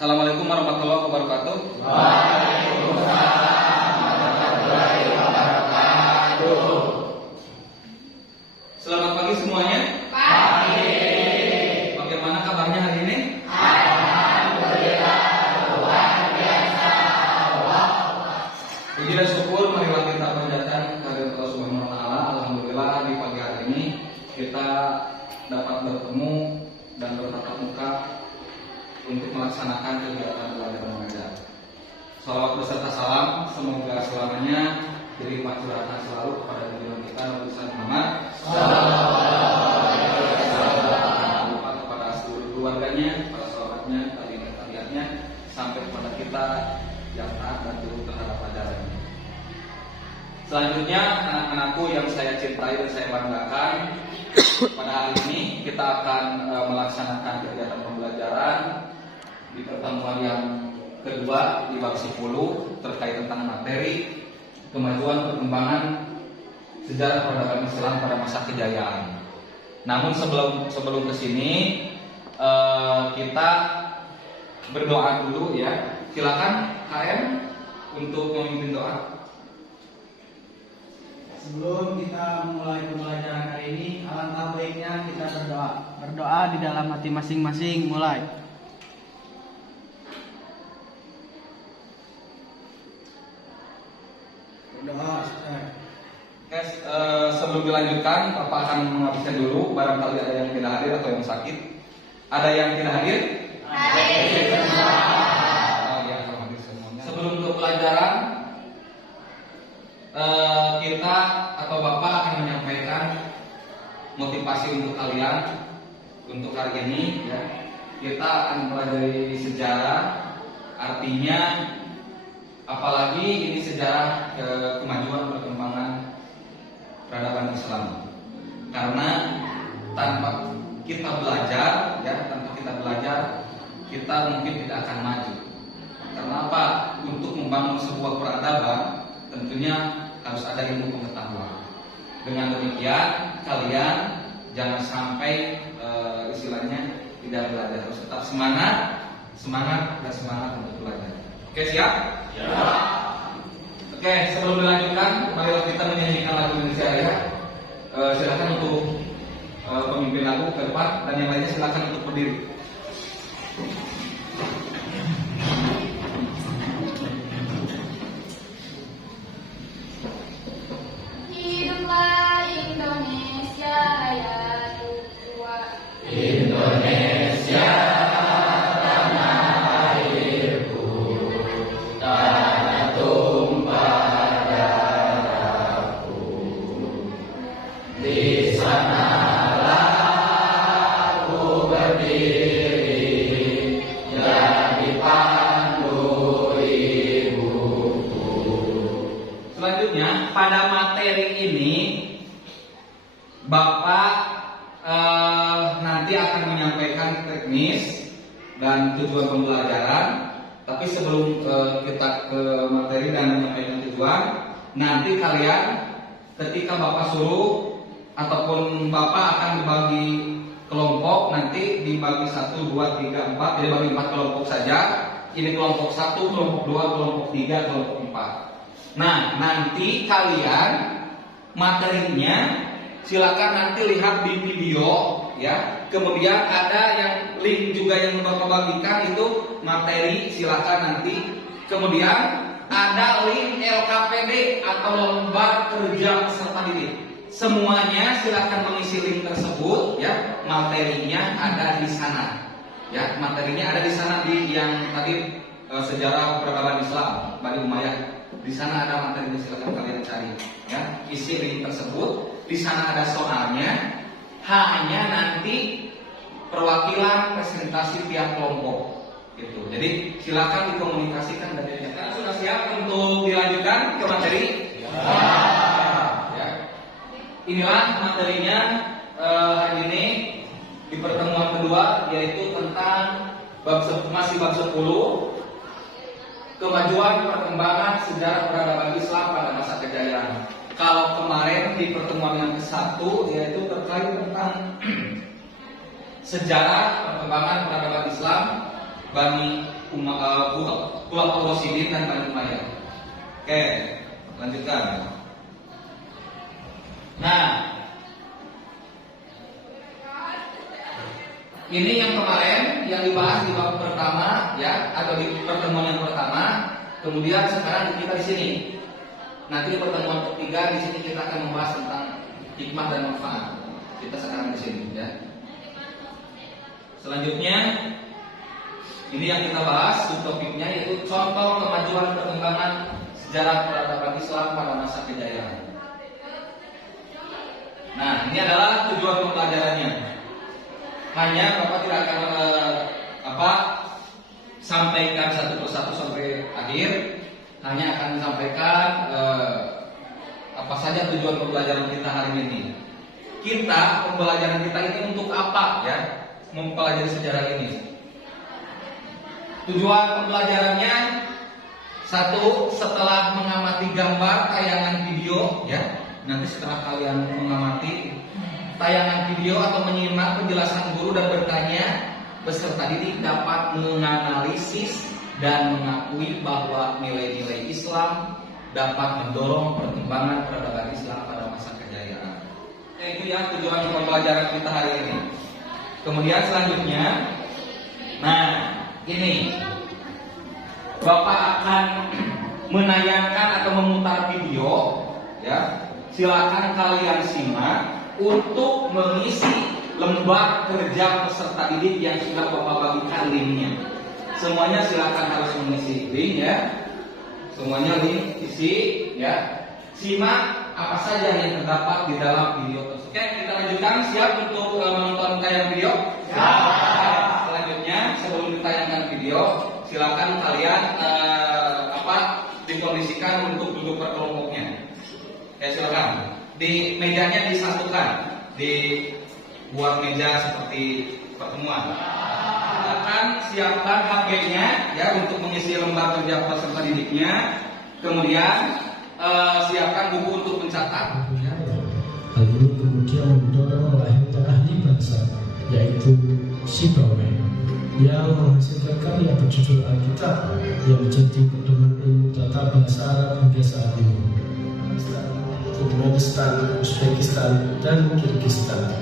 Assalamualaikum warahmatullahi wabarakatuh. Waalaikumsalam warahmatullahi wabarakatuh. Selamat pagi semuanya. Pagi. Bagaimana kabarnya hari ini? Alhamdulillah luar biasa. Puji dan syukur marilah kita panjatkan kehadirat Allah Subhanahu wa taala. Alhamdulillah di pagi hari ini kita dapat bertemu dan bertatap muka untuk melaksanakan kegiatan belajar mengajar. Salawat beserta salam semoga selamanya dilimpah curahkan selalu kepada junjungan kita Nabi Muhammad sallallahu lupa kepada seluruh keluarganya, para sahabatnya, tabi'in-tabi'atnya sampai kepada kita yang taat dan turut terhadap ajarannya. Selanjutnya anak-anakku yang saya cintai dan saya banggakan, pada hari ini kita akan melaksanakan kegiatan pembelajaran di pertemuan yang kedua di bab 10 terkait tentang materi kemajuan perkembangan sejarah peradaban Islam pada masa kejayaan. Namun sebelum ke sini kita berdoa dulu ya. Silakan KM untuk memimpin doa. Sebelum kita memulai pembelajaran hari ini, alangkah baiknya kita berdoa. Berdoa di dalam hati masing-masing. Mulai. Berdoa. Oke, sebelum dilanjutkan, Bapak akan menghabiskan dulu. Barangkali ada yang tidak hadir atau yang sakit. Ada yang tidak hadir? Hadir semua. Ya, hadir semuanya. Sebelum ke pelajaran, kita atau Bapak akan menyampaikan motivasi untuk kalian untuk hari ini. Ya. Kita akan mempelajari sejarah, artinya apalagi ini sejarah kemajuan perkembangan peradaban Islam. Karena tanpa kita belajar, kita mungkin tidak akan maju. Karena apa? Untuk membangun sebuah peradaban tentunya harus ada ilmu pengetahuan. Dengan demikian kalian jangan sampai istilahnya tidak belajar, harus tetap semangat untuk belajar. Oke, siap? Ya. Oke, sebelum dilanjutkan, marilah kita menyanyikan lagu Indonesia Raya. Silakan untuk pemimpin lagu ke depan dan yang lainnya silakan untuk berdiri. Hiduplah Indonesia Raya tua. Indonesia tanah airku, tanah tumpah darahku. Di sanalah aku berdiri, jadi pandu ibuku. Selanjutnya pada materi ini Bapak nanti akan menyampaikan teknis dan tujuan pembelajaran. Tapi sebelum kita ke materi dan menyampaikan tujuan, nanti kalian ketika Bapak suruh ataupun Bapak akan dibagi kelompok, nanti dibagi 1, 2, 3, 4, jadi bagi 4 kelompok saja. Ini kelompok 1, kelompok 2, kelompok 3, kelompok 4. Nah, nanti kalian materinya silakan nanti lihat di video ya. Kemudian ada yang link juga yang Bapak bagikan itu materi, silakan nanti. Kemudian ada link LKPD atau lomba kerja peserta didik. Semuanya silakan mengisi link tersebut ya. Materinya ada di sana. Ya, materinya ada di sana di yang tadi sejarah peradaban Islam Bani Umayyah. Di sana ada materinya, silakan kalian cari ya. Isi link tersebut. Di sana ada soalnya. Hanya nanti perwakilan presentasi tiap kelompok gitu. Jadi silakan dikomunikasikan dan ditanyakan. Sudah siap untuk dilanjutkan ke materi? Ya. Inilah materinya hari ini di pertemuan kedua, yaitu tentang masih bab 10 kemajuan perkembangan sejarah peradaban Islam pada masa kejayaan. Kalau kemarin di pertemuan yang ke-1 yaitu terkait tentang sejarah perkembangan peradaban Islam Bani Khulafaur Rasyidin dan Bani Umayyah. Oke, lanjutkan. Nah, ini yang kemarin yang dibahas di bab pertama ya, atau di pertemuan yang pertama. Kemudian sekarang kita di sini. Nanti di pertemuan ketiga di sini kita akan membahas tentang hikmah dan manfaat. Kita sekarang di sini ya. Selanjutnya ini yang kita bahas subtopiknya yaitu contoh kemajuan perkembangan sejarah peradaban Islam pada masa kejayaan. Nah, ini adalah tujuan pembelajarannya. Hanya Bapak tidak akan sampaikan satu persatu sampai akhir. Hanya akan sampaikan apa saja tujuan pembelajaran kita hari ini. Pembelajaran kita ini untuk apa ya? Mempelajari sejarah ini. Tujuan pembelajarannya satu, setelah mengamati gambar tayangan video ya. Nanti setelah kalian mengamati tayangan video atau menyimak penjelasan guru dan bertanya, peserta didik dapat menganalisis dan mengakui bahwa nilai-nilai Islam dapat mendorong perkembangan peradaban Islam pada masa kejayaan. Itu ya tujuan pembelajaran kita hari ini. Kemudian selanjutnya, nah ini Bapak akan menayangkan atau memutar video, ya. Silakan kalian simak untuk mengisi lembar kerja peserta didik yang sudah Bapak bagikan linknya. Semuanya silakan harus mengisi link ya. Semuanya link isi ya. Simak apa saja yang terdapat di dalam video tersebut. Oke, kita lanjutkan. Siap untuk menonton tayangan video? Ya. Selanjutnya sebelum ditayangkan video, silakan kalian dikondisikan untuk duduk berkelompoknya. Ya silakan. Di mejanya disatukan, dibuat meja seperti pertemuan. Silakan siapkan HP-nya ya untuk mengisi lembar kerja peserta didiknya. Kemudian siapkan buku untuk mencatat. Hal ini kemudian mendorong lahirnya ahli bangsa, yaitu Sibawayh, yang menghasilkan karya berjudul Alkitab yang menjadi pedoman ilmu tata bahasa Arab hingga saat ini. Turkmenistan, Uzbekistan, dan Kirgistan.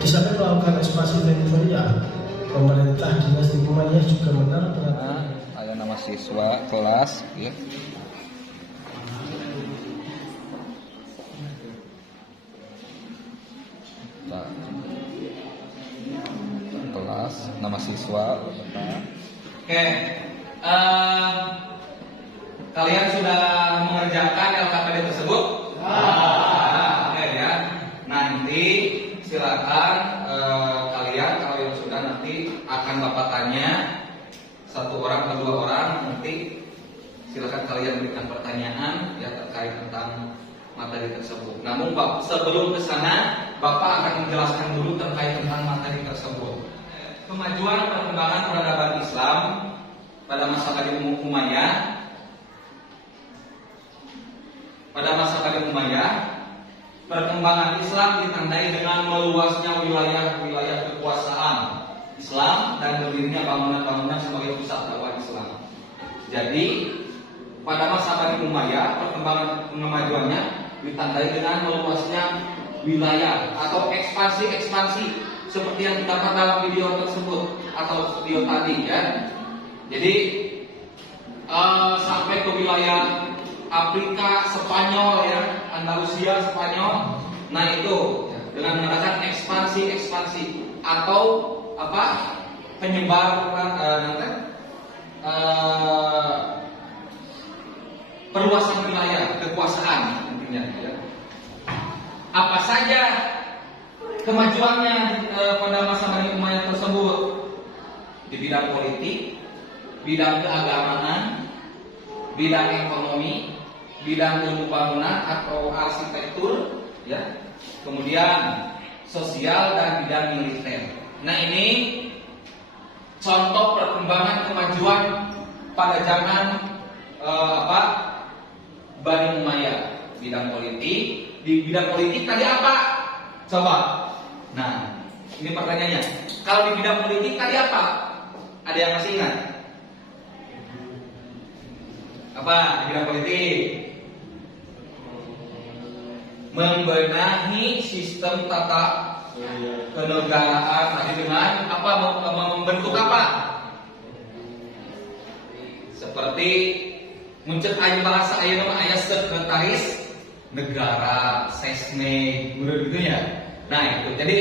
Di samping melakukan ekspansi teritorial, pemerintah dinasti Umayyah juga menaruh perhatian. Ada nama siswa kelas, ya. Kelas, nama siswa. Oke, kalian sudah mengerjakan LKPD tersebut? Oke ya. Nanti silakan kalian kalau yang sudah nanti akan Bapak tanya satu orang atau dua orang, nanti silakan kalian berikan pertanyaan ya terkait tentang materi tersebut. Namun sebelum ke sana, Bapak akan menjelaskan dulu terkait tentang materi tersebut. Kemajuan perkembangan peradaban Islam pada masa Bani Umayyah. Pada masa Bani Umayyah, perkembangan Islam ditandai dengan meluasnya wilayah-wilayah kekuasaan Islam dan berdirinya bangunan-bangunan sebagai pusat dakwah Islam. Jadi, pada masa Bani Umayyah, perkembangan kemajuannya ditandai dengan meluasnya wilayah atau ekspansi seperti yang terdapat dalam video tersebut atau video tadi ya. Jadi sampai ke wilayah Afrika, Spanyol ya, Andalusia, Spanyol. Nah itu ya, dengan mengadakan ekspansi atau penyebaran perluasan wilayah kekuasaan intinya ya. Apa saja kemajuannya pada masa Bani Umayyah tersebut di bidang politik, bidang keagamaan, bidang ekonomi, bidang ilmu bangunan atau arsitektur, ya, kemudian sosial dan bidang militer. Nah ini contoh perkembangan kemajuan pada zaman Bani Umayyah. Bidang politik, di bidang politik tadi apa? Coba. Nah, ini pertanyaannya. Kalau di bidang politik tadi apa? Ada yang masih ingat? Apa di bidang politik? Membenahi sistem tata kenegaraan tadi dengan apa? Membentuk apa? Seperti muncul ayat bahasa ayat sekretaris negara, sesnek, gitu ya. Nah itu jadi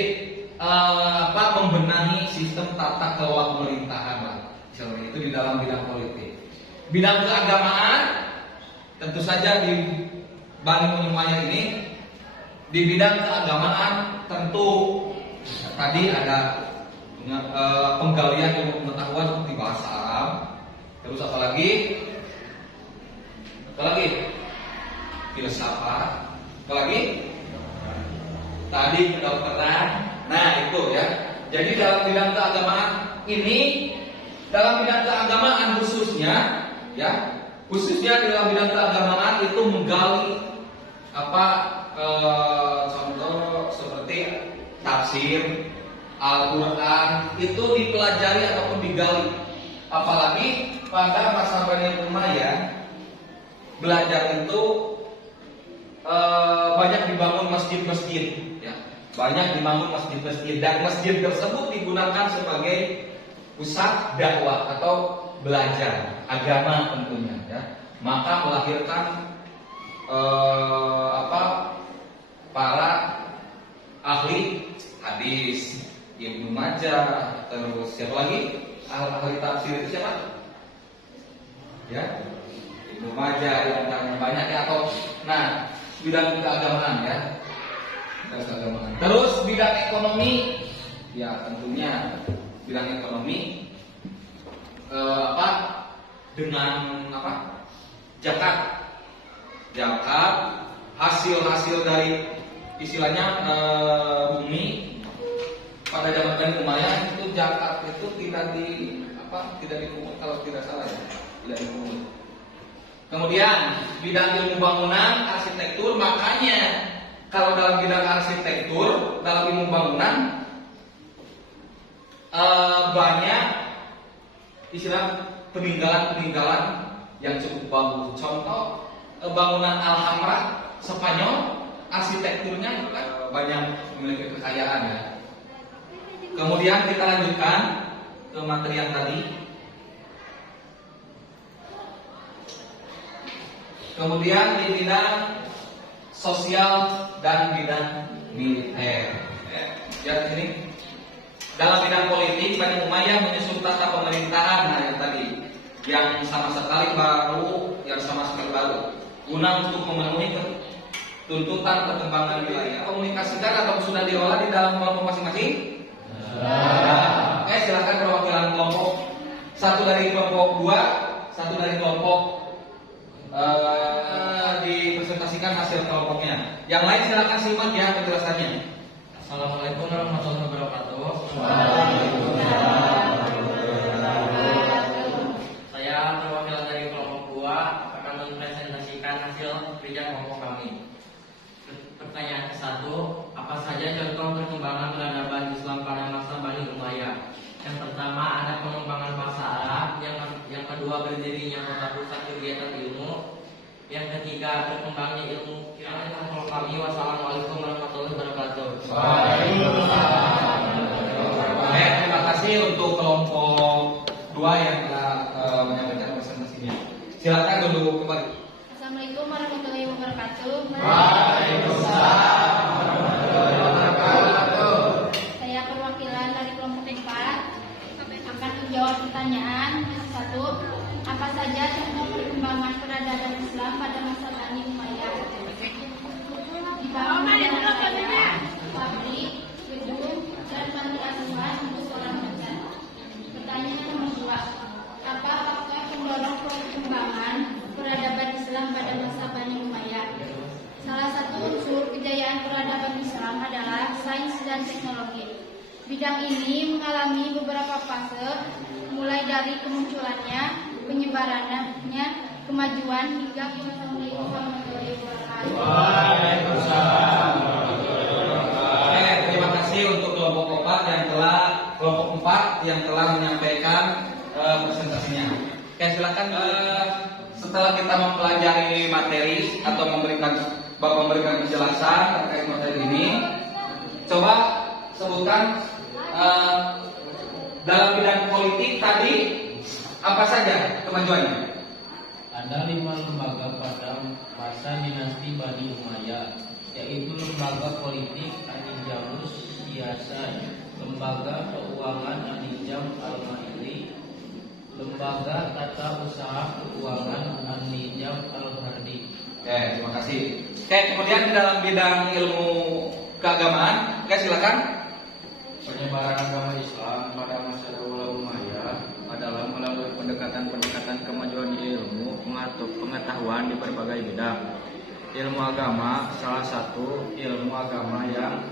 membenahi sistem tata kelola pemerintahan lah. Itu di dalam bidang politik. Bidang keagamaan tentu saja di Bani Umayyah ini di bidang keagamaan tentu tadi ada penggalian ilmu pengetahuan seperti bahasa Arab. Terus apa lagi? Filsafat. Apa lagi? Tadi kedokteran. Nah itu ya. Jadi dalam bidang keagamaan ini, dalam bidang keagamaan khususnya, ya khususnya dalam bidang keagamaan itu menggali contoh seperti tafsir Al-Quran itu dipelajari ataupun digali. Apalagi pada masa Bani Umayyah belajar itu banyak dibangun masjid-masjid, ya. Banyak dibangun masjid-masjid dan masjid tersebut digunakan sebagai pusat dakwah atau belajar agama tentunya, ya. Maka melahirkan para ahli hadis, Ibnu Majah, terus siapa lagi? Ahli tafsir itu siapa? Ya, Ibnu Majah yang banyak ya atau bidang keagamaan ya. Terus bidang ekonomi, ya tentunya bidang ekonomi dengan zakat hasil dari istilahnya bumi pada zaman Bani Umayyah itu zakat itu tidak dipungut kalau tidak salah ya, tidak dipungut. Kemudian bidang ilmu bangunan, arsitektur, makanya kalau dalam bidang arsitektur, dalam ilmu bangunan banyak istilah peninggalan-peninggalan yang cukup bagus. Contoh bangunan Alhambra Spanyol, arsitekturnya itu kan banyak memiliki kekayaan ya. Kemudian kita lanjutkan ke materi yang tadi. Kemudian di bidang sosial dan bidang militer. Lihat ini. Dalam bidang politik, Bani Umayyah menyusun tata pemerintahan yang tadi, yang sama sekali baru, guna untuk memenuhi tuntutan perkembangan wilayah. Komunikasikan atau sudah diolah di dalam kelompok masing-masing? Oke, silakan perwakilan kelompok. Satu dari kelompok 2, satu dari kelompok dipresentasikan hasil kelompoknya. Yang lain silakan simak ya penjelasannya. Assalamualaikum warahmatullahi wabarakatuh. Saya perwakilan dari kelompok 2 akan mempresentasikan hasil kerja kelompok kami. Pertanyaan ke-1, apa saja contoh perkembangan peradaban Islam pada masa Bani Umayyah? Yang pertama ada pengembangan bahasa Arab, yang kedua berdirinya kota pusat kegiatan ilmu, yang ketiga berkembangnya ilmu. Kelompok kami. Wassalamualaikum warahmatullahi wabarakatuh. Terima kasih untuk kelompok 2 yang telah menyampaikan presentasinya. Silakan dulu kembali. Assalamualaikum warahmatullahi wabarakatuh. Waalaikumsalam warahmatullahi wabarakatuh. Saya perwakilan dari kelompok 4 akan menjawab pertanyaan. 1. Apa saja contoh perkembangan peradaban Islam pada masa Bani Umayyah? Dibangunnya pabrik, gedung, dan panti asuhan untuk orang belajar. Pertanyaan nomor 2. Apa faktor pendorong perkembangan peradaban Islam pada masa Bani Umayyah? Salah satu unsur kejayaan peradaban Islam adalah sains dan teknologi. Bidang ini mengalami beberapa fase, mulai dari kemunculannya, penyebarannya, kemajuan hingga Terima kasih untuk kelompok 4 yang telah menyampaikan presentasinya. Oke, silakan setelah kita mempelajari materi atau memberikan penjelasan terkait materi ini, coba sebutkan dalam bidang politik tadi apa saja kemajuannya? Ada 5 lembaga pada masa dinasti Bani Umayyah, yaitu lembaga politik An-Nizamus Siyasah, lembaga keuangan An-Nizam Al-Maili, lembaga tata usaha keuangan An-Nizam Al-Hardi. Oke, terima kasih. Oke, kemudian di dalam bidang ilmu keagamaan, oke silakan. Penyebaran agama Islam pada masa Daulah Umayyah adalah melalui pendekatan-pendekatan kemajuan ilmu pengetahuan di berbagai bidang. Ilmu agama, salah satu ilmu agama yang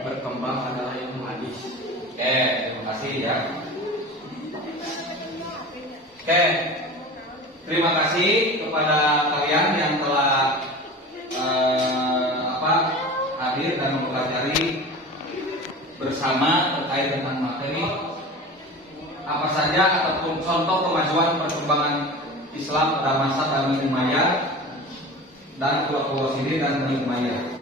berkembang adalah ilmu hadis. Oke, terima kasih ya. Oke, terima kasih kepada kalian yang telah hadir dan mempelajari bersama terkait dengan materi apa saja ataupun contoh kemajuan perkembangan Islam pada masa Bani Umayyah dan Pulau Sini dan Bani Umayyah.